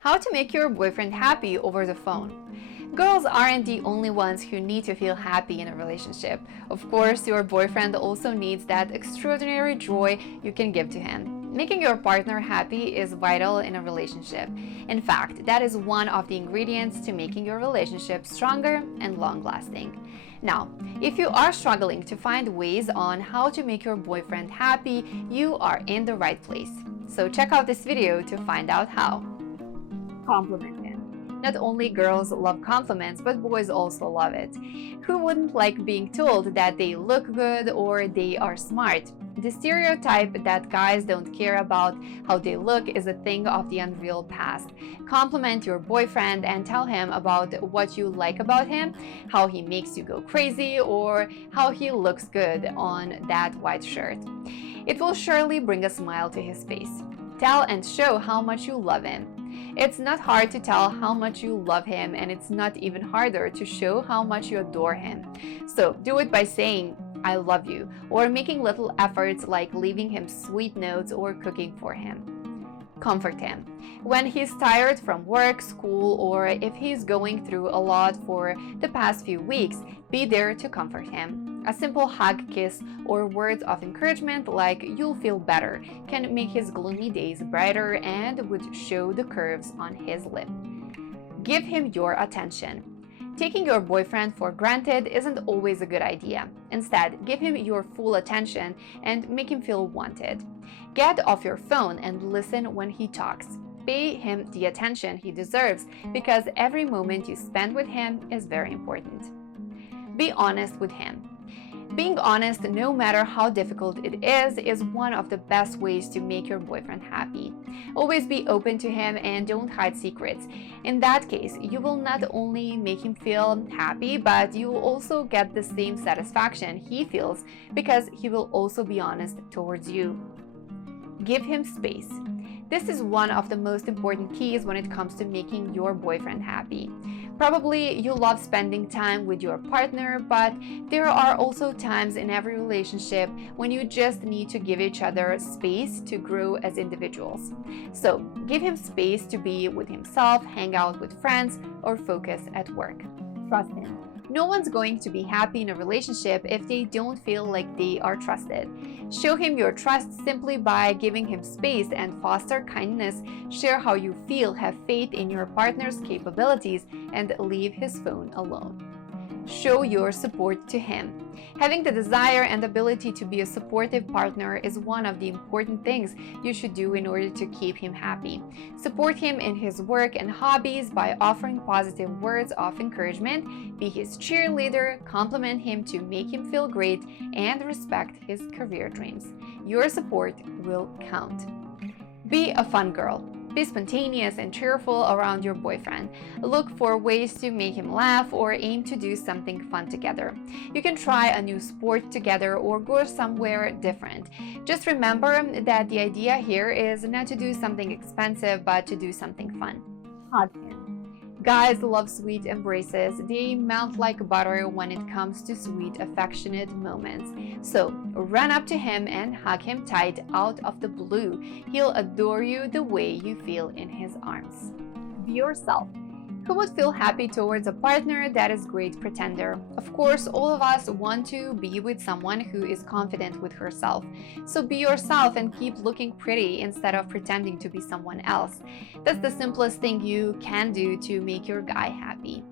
How to make your boyfriend happy over the phone. Girls aren't the only ones who need to feel happy in a relationship. Of course, your boyfriend also needs that extraordinary joy you can give to him. Making your partner happy is vital in a relationship. In fact, that is one of the ingredients to making your relationship stronger and long-lasting. Now, if you are struggling to find ways on how to make your boyfriend happy, you are in the right place. So check out this video to find out how. Compliment him. Not only girls love compliments, but boys also love it. Who wouldn't like being told that they look good or they are smart? The stereotype that guys don't care about how they look is a thing of the unreal past. Compliment your boyfriend and tell him about what you like about him, how he makes you go crazy, or how he looks good on that white shirt. It will surely bring a smile to his face. Tell and show how much you love him. It's not hard to tell how much you love him, and it's not even harder to show how much you adore him. So do it by saying, "I love you," or making little efforts like leaving him sweet notes or cooking for him. Comfort him. When he's tired from work, school, or if he's going through a lot for the past few weeks, be there to comfort him. A simple hug, kiss, or words of encouragement like "you'll feel better" can make his gloomy days brighter and would show the curves on his lip. Give him your attention. Taking your boyfriend for granted isn't always a good idea. Instead, give him your full attention and make him feel wanted. Get off your phone and listen when he talks. Pay him the attention he deserves because every moment you spend with him is very important. Be honest with him. Being honest, no matter how difficult it is one of the best ways to make your boyfriend happy. Always be open to him and don't hide secrets. In that case, you will not only make him feel happy, but you will also get the same satisfaction he feels because he will also be honest towards you. Give him space. This is one of the most important keys when it comes to making your boyfriend happy. Probably you love spending time with your partner, but there are also times in every relationship when you just need to give each other space to grow as individuals. So give him space to be with himself, hang out with friends, or focus at work. Trust him. No one's going to be happy in a relationship if they don't feel like they are trusted. Show him your trust simply by giving him space and foster kindness. Share how you feel, have faith in your partner's capabilities, and leave his phone alone. Show your support to him. Having the desire and ability to be a supportive partner is one of the important things you should do in order to keep him happy. Support him in his work and hobbies by offering positive words of encouragement, be his cheerleader, compliment him to make him feel great, and respect his career dreams. Your support will count. Be a fun girl. Be spontaneous and cheerful around your boyfriend. Look for ways to make him laugh or aim to do something fun together. You can try a new sport together or go somewhere different. Just remember that the idea here is not to do something expensive, but to do something fun. Hug him. Guys love sweet embraces. They melt like butter when it comes to sweet, affectionate moments. So run up to him and hug him tight out of the blue. He'll adore you the way you feel in his arms. Be yourself. Who would feel happy towards a partner that is a great pretender? Of course, all of us want to be with someone who is confident with herself. So be yourself and keep looking pretty instead of pretending to be someone else. That's the simplest thing you can do to make your guy happy.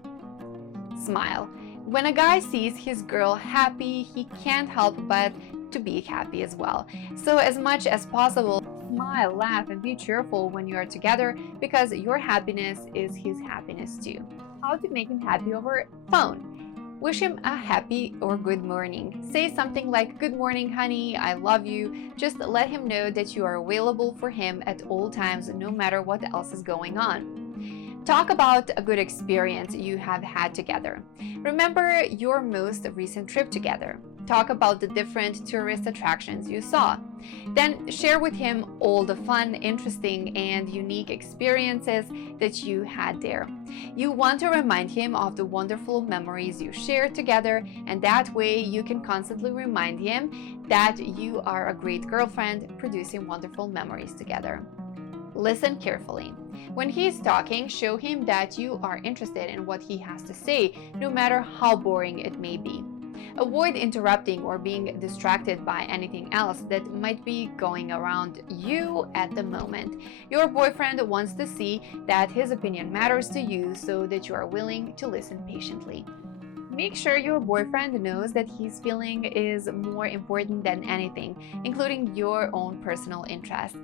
Smile. When a guy sees his girl happy, he can't help but to be happy as well. So as much as possible, smile, laugh, and be cheerful when you are together because your happiness is his happiness too. How to make him happy over phone? Wish him a happy or good morning. Say something like, "Good morning, honey, I love you." Just let him know that you are available for him at all times, no matter what else is going on. Talk about a good experience you have had together. Remember your most recent trip together. Talk about the different tourist attractions you saw. Then share with him all the fun, interesting, and unique experiences that you had there. You want to remind him of the wonderful memories you shared together, and that way you can constantly remind him that you are a great girlfriend producing wonderful memories together. Listen carefully. When he's talking, show him that you are interested in what he has to say, no matter how boring it may be. Avoid interrupting or being distracted by anything else that might be going around you at the moment. Your boyfriend wants to see that his opinion matters to you, so that you are willing to listen patiently. Make sure your boyfriend knows that his feeling is more important than anything, including your own personal interest.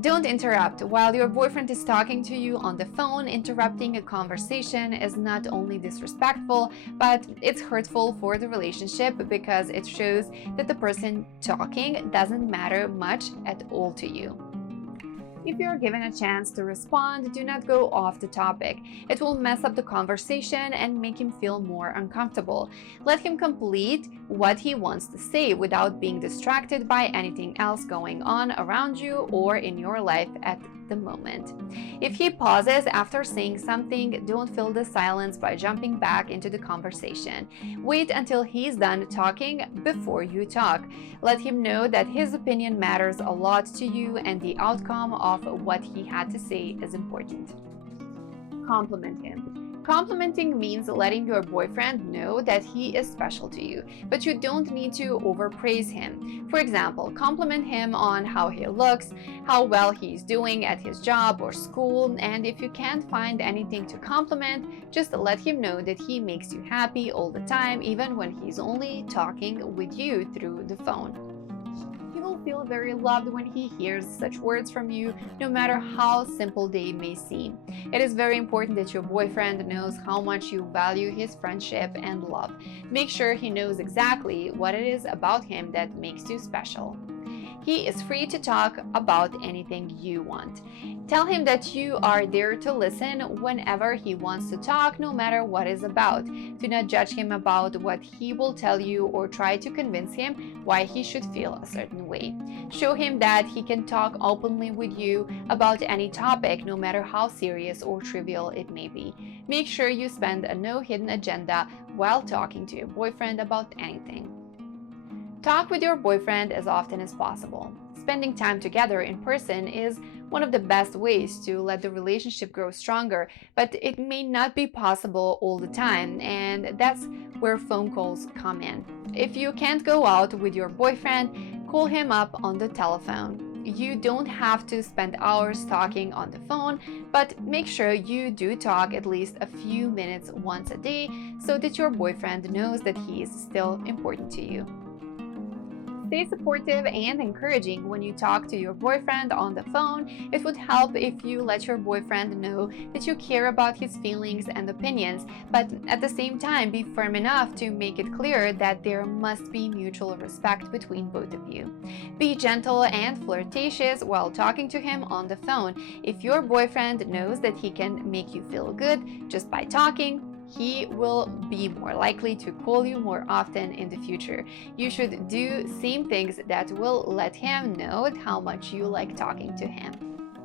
Don't interrupt. While your boyfriend is talking to you on the phone, interrupting a conversation is not only disrespectful, but it's hurtful for the relationship, because it shows that the person talking doesn't matter much at all to you. If you're given a chance to respond, do not go off the topic. It will mess up the conversation and make him feel more uncomfortable. Let him complete what he wants to say without being distracted by anything else going on around you or in your life at the moment. If he pauses after saying something, don't fill the silence by jumping back into the conversation. Wait until he's done talking before you talk. Let him know that his opinion matters a lot to you and the outcome of what he had to say is important. Compliment him. Complimenting means letting your boyfriend know that he is special to you, but you don't need to overpraise him. For example, compliment him on how he looks, how well he's doing at his job or school, and if you can't find anything to compliment, just let him know that he makes you happy all the time, even when he's only talking with you through the phone. He will feel very loved when he hears such words from you, no matter how simple they may seem. It is very important that your boyfriend knows how much you value his friendship and love. Make sure he knows exactly what it is about him that makes you special. He is free to talk about anything you want. Tell him that you are there to listen whenever he wants to talk, no matter what it's about. Do not judge him about what he will tell you or try to convince him why he should feel a certain way. Show him that he can talk openly with you about any topic, no matter how serious or trivial it may be. Make sure you spend a no hidden agenda while talking to your boyfriend about anything. Talk with your boyfriend as often as possible. Spending time together in person is one of the best ways to let the relationship grow stronger, but it may not be possible all the time, and that's where phone calls come in. If you can't go out with your boyfriend, call him up on the telephone. You don't have to spend hours talking on the phone, but make sure you do talk at least a few minutes once a day, so that your boyfriend knows that he is still important to you. Stay supportive and encouraging when you talk to your boyfriend on the phone. It would help if you let your boyfriend know that you care about his feelings and opinions, but at the same time be firm enough to make it clear that there must be mutual respect between both of you. Be gentle and flirtatious while talking to him on the phone. If your boyfriend knows that he can make you feel good just by talking, he will be more likely to call you more often in the future. You should do same things that will let him know how much you like talking to him.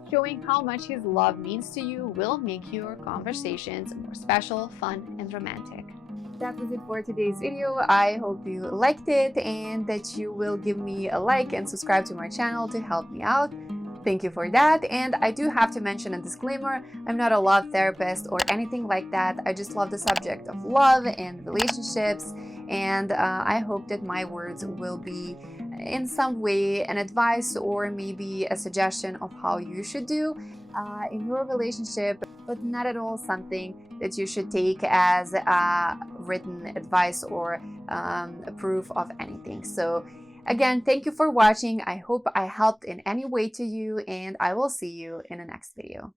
Showing how much his love means to you will make your conversations more special, fun, and romantic. That was it for today's video. I hope you liked it and that you will give me a like and subscribe to my channel to help me out. Thank you for that. And I do have to mention a disclaimer. I'm not a love therapist or anything like that. I just love the subject of love and relationships. And I hope that my words will be in some way an advice or maybe a suggestion of how you should do in your relationship, but not at all something that you should take as written advice or a proof of anything. So again, thank you for watching. I hope I helped in any way to you, and I will see you in the next video.